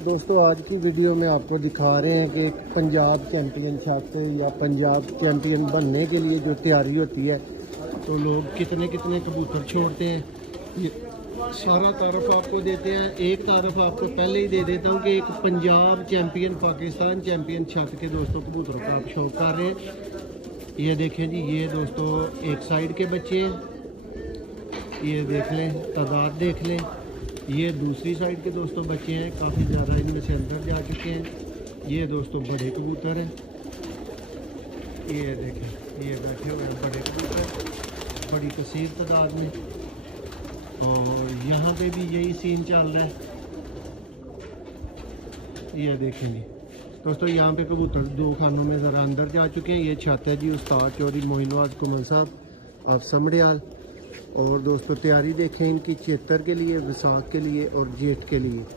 दोस्तों आज की वीडियो में आपको दिखा रहे हैं कि पंजाब चैम्पियन छत या पंजाब चैम्पियन बनने के लिए जो तैयारी होती है तो लोग कितने कितने कबूतर छोड़ते हैं, ये सारा तारफ़ आपको देते हैं। एक तारफ़ आपको पहले ही दे देता हूँ कि एक पंजाब चैम्पियन पाकिस्तान चैम्पियन छत के दोस्तों कबूतरों का आप शौक कर रहे हैं। ये देखें जी, ये दोस्तों एक साइड के बच्चे हैं, ये देख लें, तादाद देख लें। ये दूसरी साइड के दोस्तों बच्चे हैं, काफ़ी ज़्यादा इनमें से अंदर जा चुके हैं। ये दोस्तों बड़े कबूतर हैं, ये देखें, ये बैठे हुए हैं बड़े कबूतर बड़ी कसीर तादाद में। और यहाँ पे भी यही सीन चल रहा है। ये देखेंगे दोस्तों, यहाँ पे कबूतर दो खानों में ज़रा अंदर जा चुके हैं। ये छत है जी उस्ताद चौधरी मोइनवाज कुमल साहब आप समड़ियाल। और दोस्तों तैयारी देखें इनकी चेतर के लिए, विसाख के लिए और जेठ के लिए।